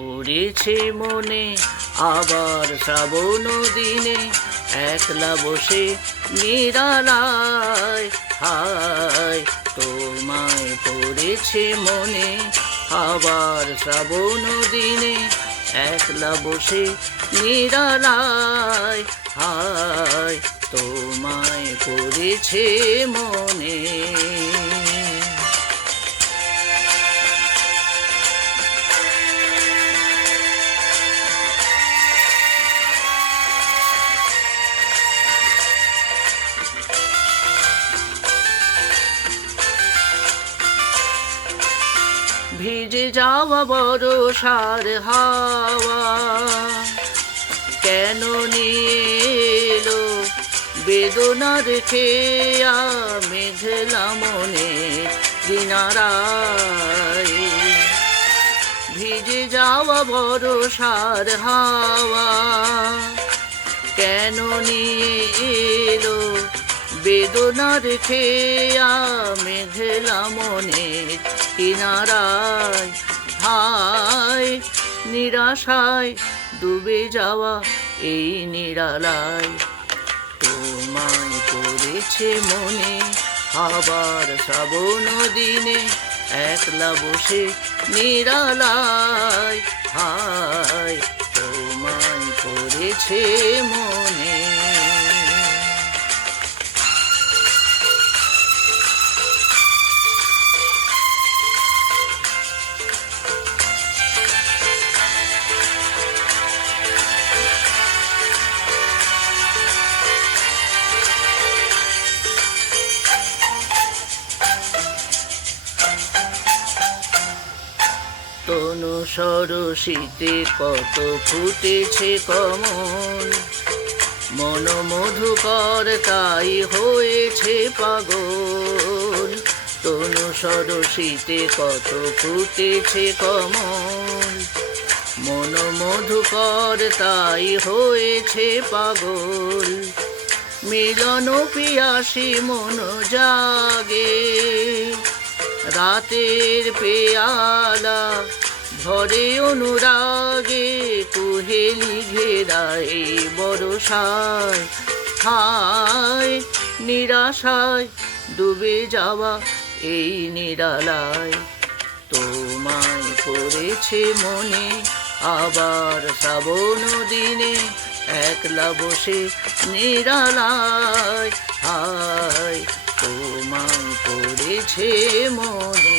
পড়েছে মনে আবার শ্রাবণ দিনে, একলা বসে নিরালায়। হায় তোমায় পড়েছে মনে আবার শ্রাবণ দিনে, একলা বসে নিরালায়। হায় তোমায় পড়েছে মনে। ভিজে যাওয়া বরষার হাওয়া কেন নিয়ে এলো বেদনার খেয়া মেঘলা মনে কিনারায়। ভিজে যাওয়া বরষার হাওয়া কেন নিয়ে এলো বেদনার খেয়া মেঘলা মনে কিনারায়। হায় নিরাশায় ডুবে যাওয়া এই নিরালায়, তোমায় পড়েছে মনে আবার শ্রাবণ দিনে, একলা বসে নিরালায়। হায় তোমায় পড়েছে মনে। তনু সরসিতে কত ফুটেছে কমল, মন মধুকর তাই হয়েছে পাগল। তনু সরসিতে কত ফুটেছে কমল, মন মধুকর তাই হয়েছে পাগল। মিলন পিয়াসী মন জাগে, রাতের পেয়ালা ভরে অনুরাগে, কুহেলি ঘেরায় বরষায়। হায় নিরাশায় ডুবে যাওয়া এই নিরালায়, তোমায় পড়েছে মনে আবার শ্রাবণ দিনে, একলা বসে নিরালায়। হায় তোমায় পড়েছে মনে।